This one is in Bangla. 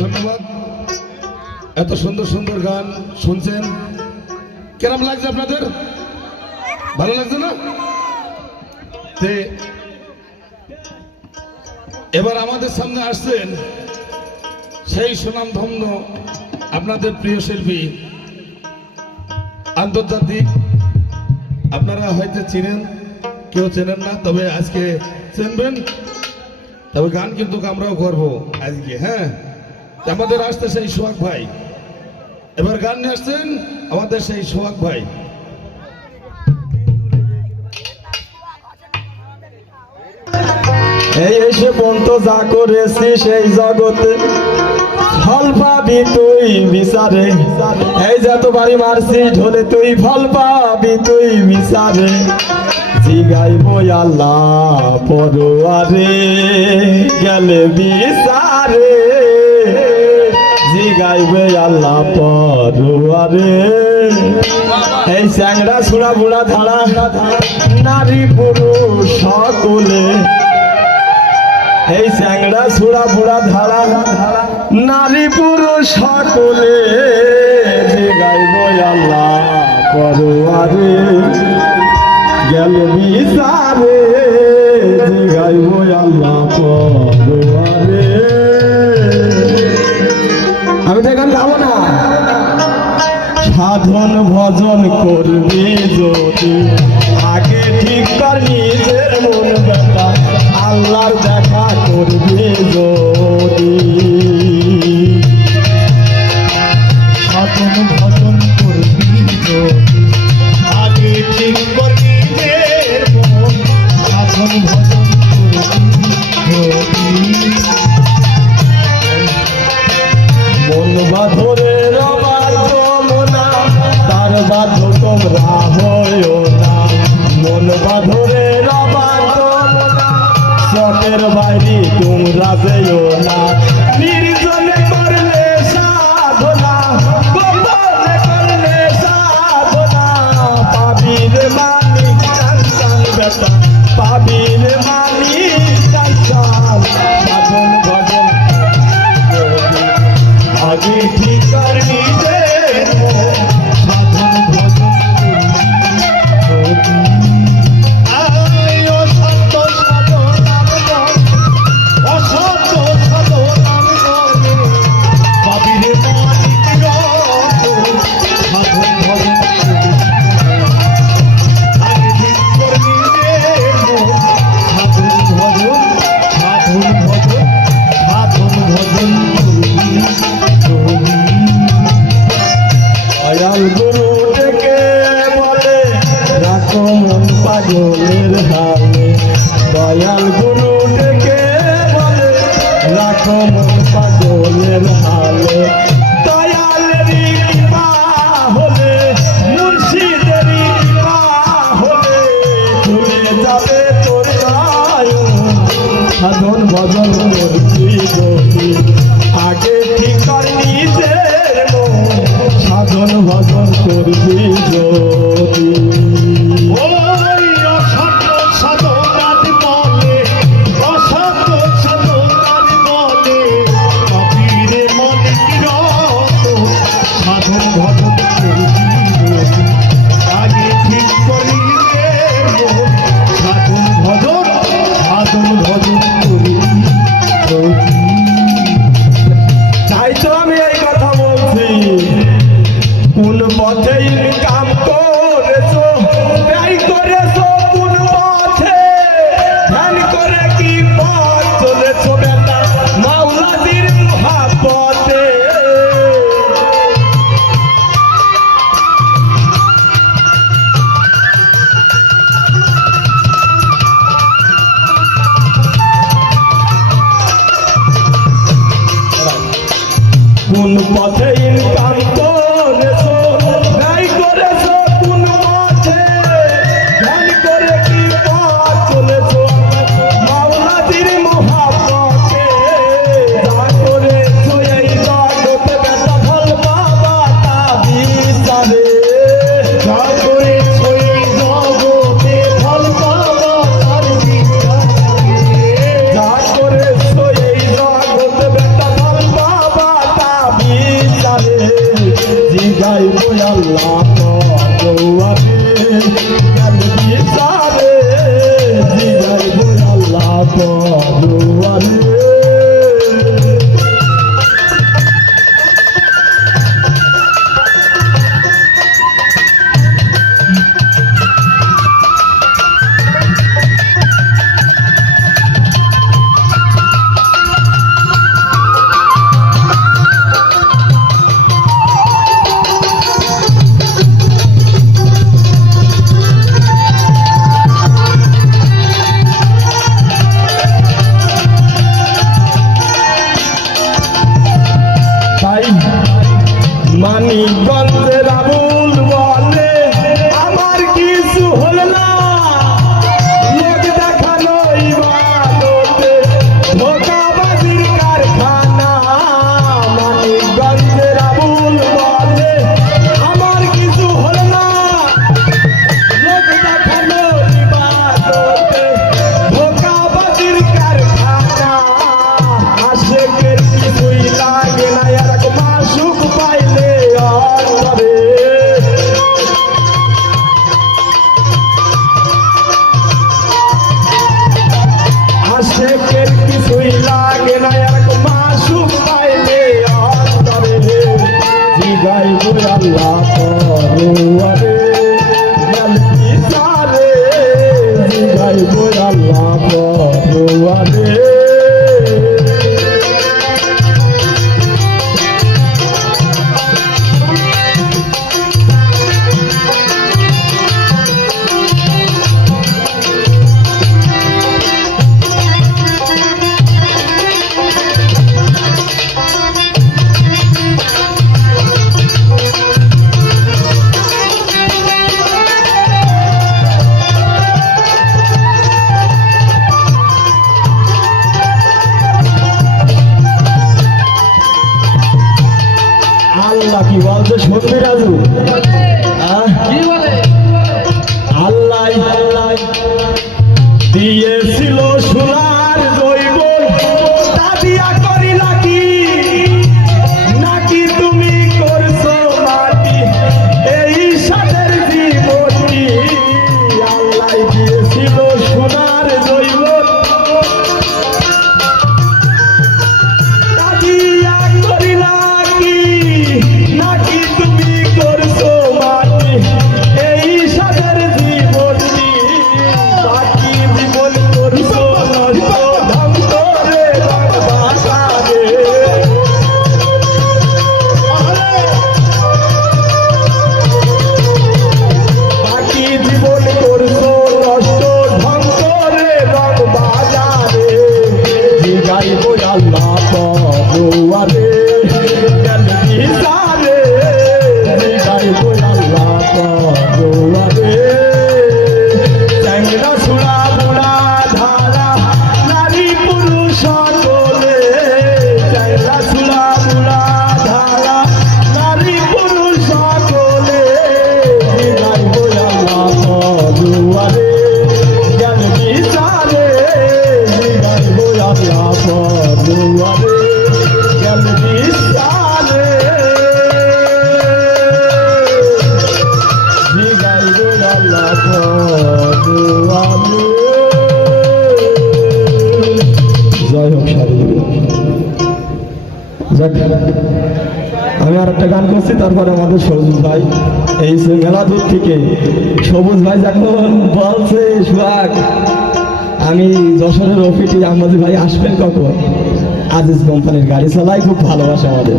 ধন্যবাদ। এত সুন্দর সুন্দর গান শুনছেন। কেরম লাগছে আপনাদের? ভালো লাগছে না? এবার আমাদের সামনে আসছেন সেই সুনামধন্য আপনাদের প্রিয় শিল্পী, আন্তর্জাতিক। আপনারা হয়তো চিনেন, কেউ চেনেন না, তবে আজকে চিনবেন। তবে গান কিন্তু আমরাও করব আজকে হ্যাঁ? আমাদের আসতে সেই সোহাগ ভাই। এবার গান নিয়ে আসছেন আমাদের সেই সোহাগ ভাই। এই এসে পন্ত যা করেছি সেই জগতে, ফল পাবি তুই বিচারে। এই যত বাড়ি মারছি ঢোলে তুই ফল পাবি তুই বিচারে। জিগাইব আল্লাহ পরোয়ারে, গেলে বিচারে। জিগাইবে আল্লাহ পরোয়ারে। এই স্যাংরা ছুড়া বুড়া ধারা, নারী পুরুষ সকলে। এই স্যাংরা ছুড়া বুড়া ধারা, নারী পুরুষ সকলে যে গাইব আল্লাহ পরোয়ারে। গেল বিচারে যে গাইব আল্লাহ পরোয়ারে। সাধন ভজন করবি যদি। আগে ঠিক কর নিজের মন ব্যথা আল্লাহর দেখা করবি যদি। বাঁধ তোমরা হয়েও না। মন বাঁধরে রবার যমুনা চটের বাইরে তোমরা পাগলের হালে। கையில் காம Yeah. আল্লাহ কি বলতো শুনবি রাজু? আল্লাহ। দিয়ে আমি আর একটা গান করছি, তারপরে আমাদের সবুজ ভাই। এই সে মেলা দূর থেকে সবুজ ভাই যখন বলছে সুভাগ আমি যশোরের অফিটি আমাদের ভাই আসবেন কখন? আজিজ কোম্পানির গাড়ি চালাই খুব ভালোবাসে আমাদের।